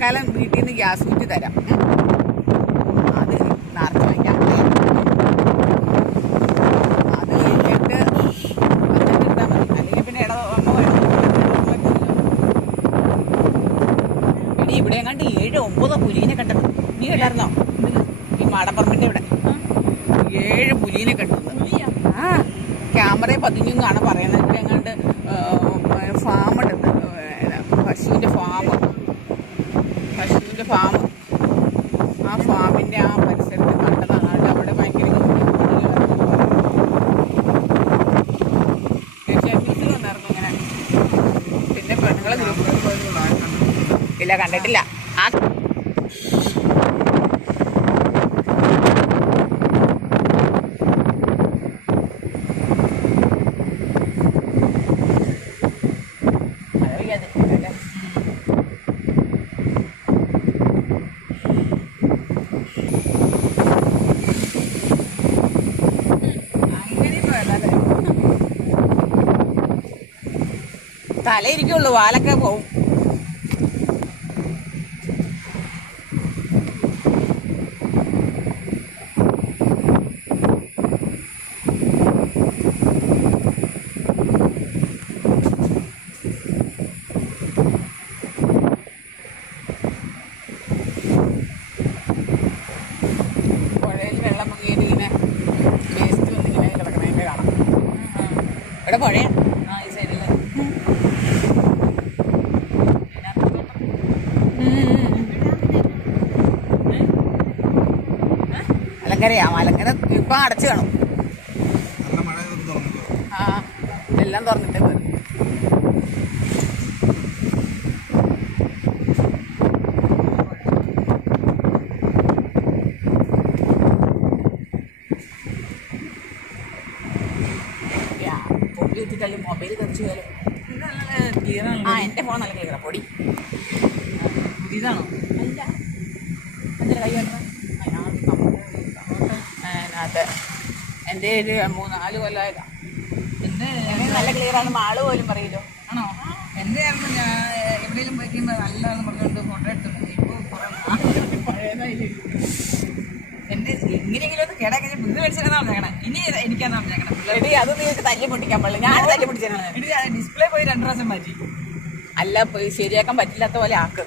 തൽക്കാലം വീട്ടിൽ നിന്ന് ഗ്യാസ് കുറ്റി തരാം. അത് നിറച്ച് വയ്ക്കാം. അത് കഴിഞ്ഞിട്ട് ഇട്ടാൽ മതി. അല്ലെങ്കിൽ പിന്നെ ഇടവണ്ണ വേണം. എടി ഇവിടെ എങ്ങാണ്ട് 7-9 പുലീനെ കണ്ടത്. നീ കേട്ടായിരുന്നോ? ഈ മാടപ്പറമ്പിൻ്റെ ഇവിടെ 7 പുലീനെ കണ്ടത്. ആ ക്യാമറയിൽ പതിഞ്ഞെന്നാണ് പറയുന്നത്. ഇവിടെ എങ്ങാണ്ട് ഫാം ഉണ്ട്, പശുവിൻ്റെ ഫാം. ആ ഫാമിൻ്റെ ആ പരിസരത്ത് കണ്ടതാണ്. അവിടെ ഭയങ്കര ന്യൂസിൽ വന്നായിരുന്നു ഇങ്ങനെ. പിന്നെ പെണ്ണുങ്ങളെ ഇല്ല, കണ്ടിട്ടില്ല. ആ തലയിരിക്കുള്ളൂ, വാലൊക്കെ പോവും. പുഴയിൽ വെള്ളം മുങ്ങിയിട്ട് ഇങ്ങനെ വേസ്റ്റ് വന്നിങ്ങനെ കിടക്കണതിൻ്റെ കാണാം. ഇവിടെ പുഴയാണ്. ഈ സൈഡിൽ മലങ്കര ഇപ്പം അടച്ചു കാണും. ആ എല്ലാം തുറന്നിട്ടേ പോയി. പൊടി വെച്ചിട്ടല്ലേ മൊബൈൽ തെറിച്ചു പോയാലും. ആ എൻ്റെ ഫോൺ നല്ല ക്ലിയറാണ്. പൊടി ഇതാണോ? അല്ല, അതിൻ്റെ കൈ വേണ്ട. അതിനകത്ത് എൻ്റെ ഒരു 3-4 കൊല്ലമായതാണ്. എൻ്റെ നല്ല ക്ലിയറാണ്. മാള് പോലും പറയില്ലോ. ആണോ? എൻ്റെ ആയിരുന്നു. ഞാൻ എവിടെയെങ്കിലും പോയി കഴിയുമ്പോൾ നല്ലതാണെന്ന് പറഞ്ഞുകൊണ്ട് ഫോട്ടോ എടുത്തിട്ടുണ്ട്. ഇപ്പോൾ പഴയതായില്ലേ. എൻ്റെ എങ്ങനെയെങ്കിലും ഒന്ന് കേടാ കഴിഞ്ഞാൽ ബുദ്ധി മേടിച്ചേക്കാന്നാണ് പറഞ്ഞേക്കണം. ഇനി എനിക്കാന്നാണ് പറഞ്ഞേക്കണം. എടി അത് നിങ്ങൾക്ക് തല്ലി പൊട്ടിക്കാൻ പാടില്ല. ഞാൻ തല്ലി പൊട്ടിച്ചാണ്. എടി ഡിസ്പ്ലേ പോയി 2 പ്രാവശ്യം മാറ്റി. അല്ല, ശരിയാക്കാൻ പറ്റില്ലാത്ത പോലെ ആക്ക്.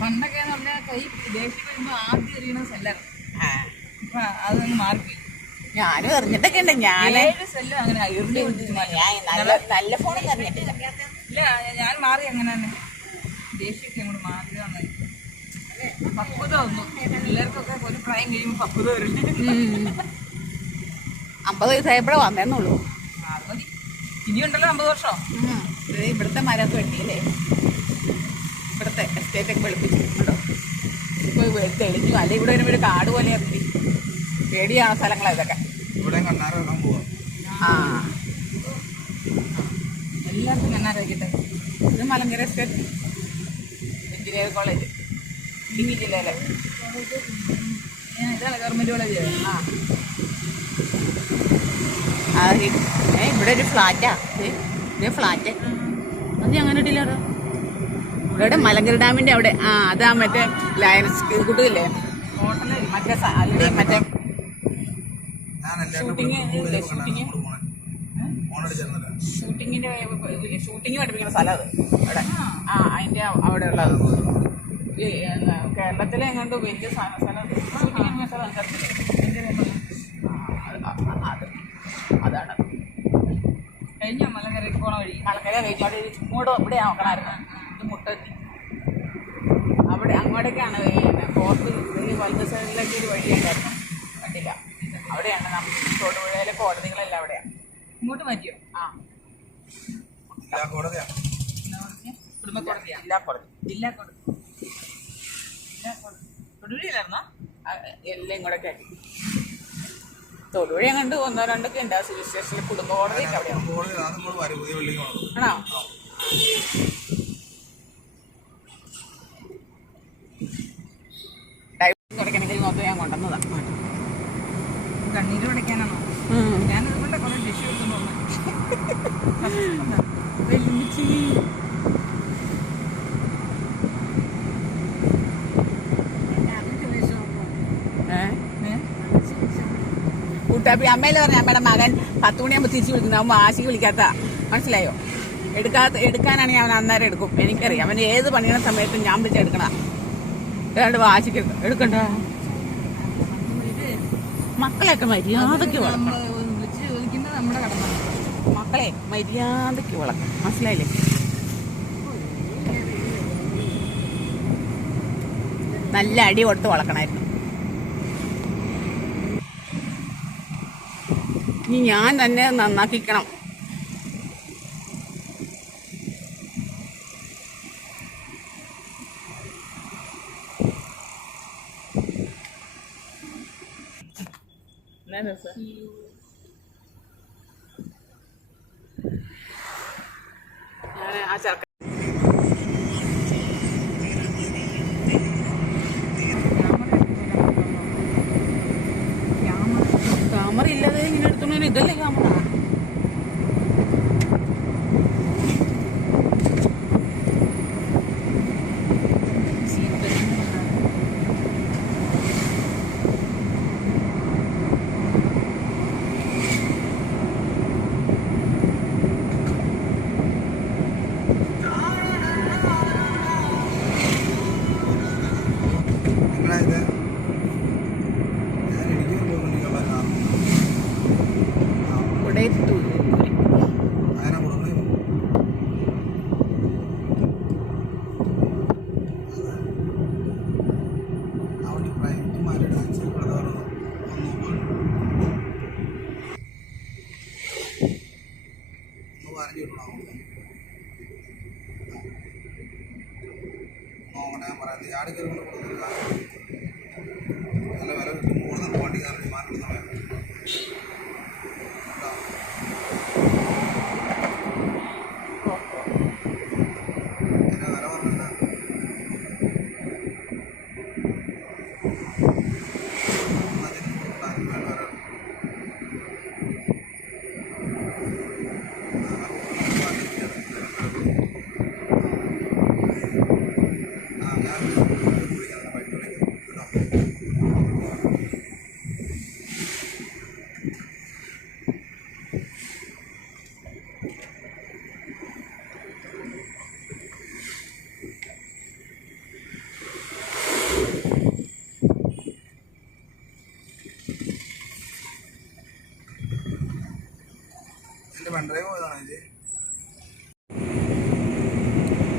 പണ്ടൊക്കെ എന്ന് പറഞ്ഞാൽ കൈ ദേഷ്യം വരുമ്പോൾ ആദ്യം എറിയണ സെല്ലാണ്. ഇപ്പം അതൊന്ന് മാറിപ്പോയി. ഞാനും എറിഞ്ഞിട്ടൊക്കെ ഉണ്ട്. ഞാൻ 7 സെല്ലും അങ്ങനെ എറിഞ്ഞു നല്ല ഫോണൊക്കെ എറിഞ്ഞിട്ടില്ല. ഇല്ല, ഞാൻ മാറി അങ്ങനെ തന്നെ. ദേഷ്യമൊക്കെ അങ്ങോട്ട് മാറിയതാണ്. പക്വത ഒന്നും പിള്ളേർക്കൊക്കെ ഒരു പ്രായം കഴിയുമ്പോൾ പക്വത വരില്ല. 50 വയസ്സായപ്പോഴേ വന്നേന്നുള്ളൂ. അത് മതി. ഇനിയുണ്ടല്ലോ 50 വർഷം. ഇവിടുത്തെ മരമൊക്കെ വെട്ടിയില്ലേ? ഇവിടുത്തെ എസ്റ്റേറ്റൊക്കെ വെളുപ്പിച്ചിട്ടുണ്ടോ? ഇപ്പോൾ തെളിഞ്ഞു. അല്ലെ ഇവിടെ വരുമ്പോൾ ഒരു കാട് പോലെ ഇറങ്ങി പേടിയാണ് സ്ഥലങ്ങളാണ് ഇതൊക്കെ. ആ എല്ലാവർക്കും കണ്ണാരാക്കിട്ടെ. ഇത് Malankara estate engineering college, Idukki ജില്ലയിലെ. ഇതാണ് ഗവൺമെൻറ് കോളേജ്. ഇവിടെ ഒരു ഫ്ലാറ്റാ. ഇത് ഫ്ലാറ്റ് അത് അങ്ങനെ ഇട്ടില്ല. ഇവിടെ മലങ്കര ഡാമിൻ്റെ അവിടെ. അതാ മറ്റേ ലയൺസ് കൂട്ടില്ലേ മറ്റേ മറ്റേ ഷൂട്ടിങ് പഠിപ്പിക്കുന്ന സ്ഥലം അത് അവിടെ. അതിൻ്റെ അവിടെ ഉള്ളത് കേരളത്തിലെ എങ്ങാണ്ട് വലിയ സ്ഥലം ഷൂട്ടിങ് സ്ഥലം അതാണ്. കഴിഞ്ഞ മലങ്കരയ്ക്ക് പോണ വഴി. മലങ്കര കഴിഞ്ഞോടെ ചുമൂട് ഇവിടെ നോക്കണമായിരുന്നു. ഇത് മുട്ടെത്തി അവിടെ അങ്ങോട്ടേക്കാണ് ഫോർട്ട്. വലത് സൈഡിലേക്ക് ഒരു വഴിയുണ്ടായിരുന്നു, കണ്ടില്ല. അവിടെയാണ് നമുക്ക് തൊടുപുഴയിലെ കോടതികളെല്ലാം അവിടെയാണ്. ഇങ്ങോട്ട് മാറ്റിയോ? ജില്ലാ കോടതി. ജില്ലാ കോടതി തൊടുപുഴയിലായിരുന്നോ? എല്ലാം ഇങ്ങോട്ടൊക്കെ തൊടുപുഴ കണ്ട് 1-2 ഉണ്ട്. സിവിൽ സ്റ്റേഷനിൽ കുടുംബ കോടതിയൊക്കെ അവിടെയാണ്. ആണോ? തുടക്കണമെങ്കിൽ നോക്കി ഞാൻ കൊണ്ടുവന്നതാണ്. കണ്ണീര് തുടയ്ക്കാനാണോ? ഞാനതുകൊണ്ട് കുറെ ഡിഷ് എടുക്കുന്നു. ചൂട്ടാപ്പി അമ്മയില് പറഞ്ഞ അമ്മയുടെ മകൻ 10 മണിയാകുമ്പോൾ തിരിച്ചു വിളിക്കുന്നത്. അവൻ വാശിക്ക് വിളിക്കാത്ത, മനസ്സിലായോ? എടുക്കാനാണെങ്കിൽ അവൻ അന്നേരം എടുക്കും. എനിക്കറിയാം അവൻ ഏത് പണിയുടെ സമയത്തും ഞാൻ വിളിച്ച് എടുക്കണ. ഏതാണ്ട് വാശിക്ക് എടുക്കണ്ട. മക്കളെയൊക്കെ മര്യാദക്ക് വളർത്തണം. വിളിച്ച് ചോദിക്കുന്നത് നമ്മുടെ കടമ. മക്കളെ മര്യാദക്ക് വളർത്തണം, മനസ്സിലായില്ലേ? നല്ല അടി കൊടുത്ത് വളർക്കണമായിരുന്നു. ഇനി ഞാൻ തന്നെ നന്നാക്കിക്കണം. ഞാൻ ആ ചെറുക്കൻ ക്യാമറ ഇല്ലാതെ ഇങ്ങനെ എടുത്തോണ്ട് ഇതല്ലേ ക്യാമറ.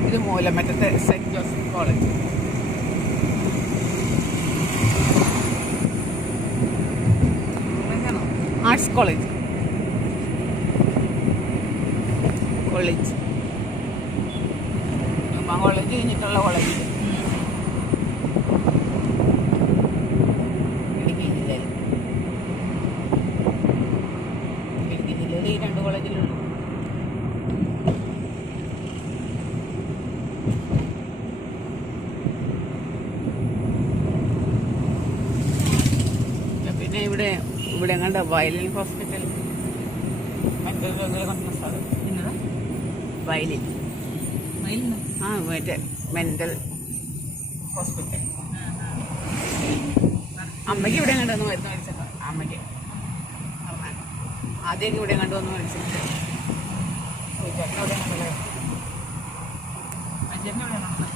ഇത് മൂലമറ്റത്തെ saint Joseph college. Arts college college കഴിഞ്ഞിട്ടുള്ള കോളേജ് ഇടുക്കി ജില്ലയിൽ. ഇടുക്കി ജില്ലയിൽ ഈ 2 കോളേജിലുള്ളൂ. പിന്നെ ഇവിടെ എങ്ങാണ്ട് വയലിൻ ഹോസ്പിറ്റൽ മെന്റൽ രോഗികളെ കൊണ്ടുവന്ന സ്ഥലം. വയലിൻ മറ്റേ മെന്റൽ ഹോസ്പിറ്റൽ. അമ്മയ്ക്ക് ഇവിടെ കണ്ടുവന്ന് മരുന്ന് മേടിച്ചത്. അമ്മയ്ക്ക് ആദ്യമൊക്കെ ഇവിടെ കണ്ടുവന്ന് മേടിച്ചിട്ട് ചേട്ടൻ ഇവിടെ കണ്ടല്ലേ. ചേട്ടൻ ഇവിടെ കണ്ടോ?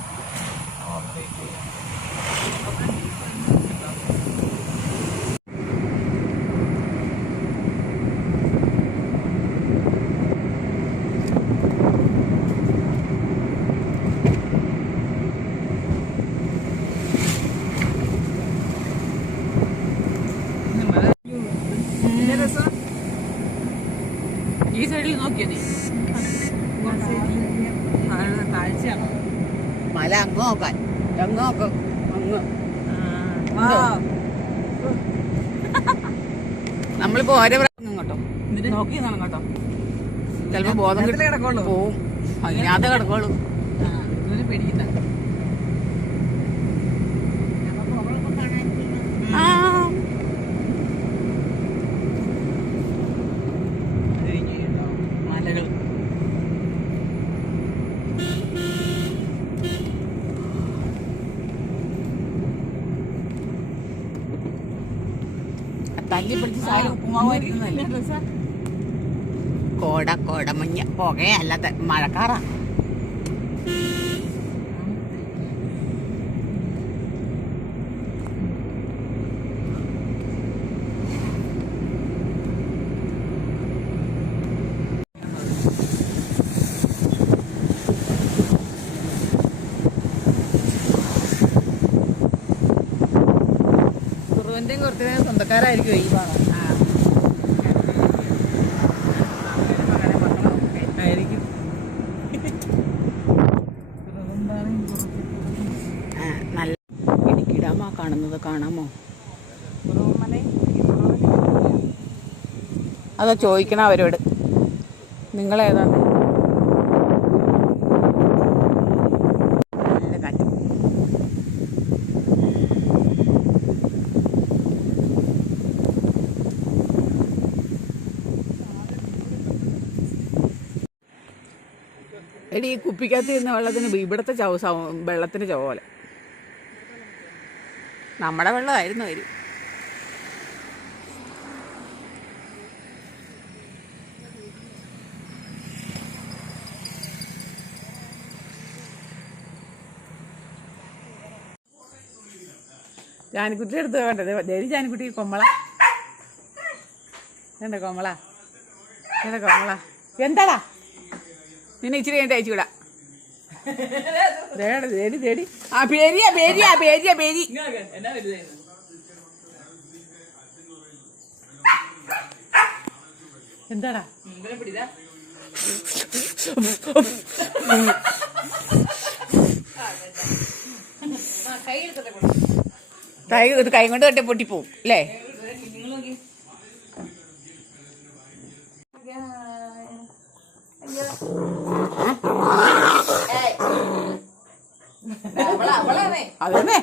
ഈ സൈഡിൽ നോക്കിയോ നീ? കാഴ്ചയാണോ? മല അങ്ങ് നോക്കാൻ അങ്ങ് നോക്കും. അങ്ങ് നമ്മളിപ്പോ ഓരോ പ്രാവശ്യം കേട്ടോ നോക്കി കാണും കേട്ടോ. ചിലപ്പോ ബോധം കിടക്കുള്ളൂ പോവും. അതിനകത്ത് കിടക്കുള്ളൂ. പേടിക്കണ്ട. മലകൾ തല്ലി പിടിച്ച് സാരി ഉപ്പുമാവായിരിക്കുന്നല്ലേ. കോടമഞ്ഞ പുകയല്ലാത്ത മഴക്കാറാ. കുറവന്റെയും കുറച്ച് സ്വന്തക്കാരായിരിക്കും ഈ ഭാഗം. ആയിരിക്കും. നല്ല ഇടുക്കി ഡാമാ കാണുന്നത്, കാണാമോ? അതോ ചോദിക്കണം അവരോട്, നിങ്ങളേതാന്ന്. നല്ല കാറ്റ്. എടി ഈ കുപ്പിക്കകത്ത് ഇരുന്ന വെള്ളത്തിന് ഇവിടുത്തെ വെള്ളത്തിന് ചവ പോലെ. നമ്മുടെ വെള്ളമായിരുന്നു വരും. ജാനിക്കുട്ടി എടുത്ത് വേണ്ടത് ദേരി ജാനിക്കുട്ടി കൊമ്മള എന്താ കൊമ്മള എന്താടാ നിന്നെ ഇച്ചിരി കഴിഞ്ഞിട്ട് അയച്ചു വിടാം. തേടി ആ പേരിയാ പേരി എന്താടാ കൈ കൊണ്ട് കട്ടെ പൊട്ടിപ്പോവും അല്ലേ? അതന്നെ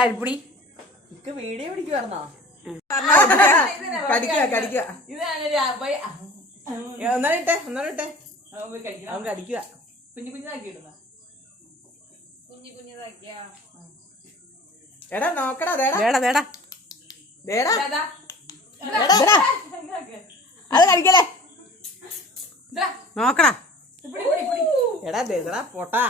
അരിപ്പൊടി വീഡിയോ പിടിക്കുവായിരുന്നോ? ഒന്നോട്ടെ അവൻ കടിക്കുക. എടാ നോക്കടാ, അത് കഴിക്കലേ നോക്കടാ. എടാ ദേടാ പൊട്ടാ.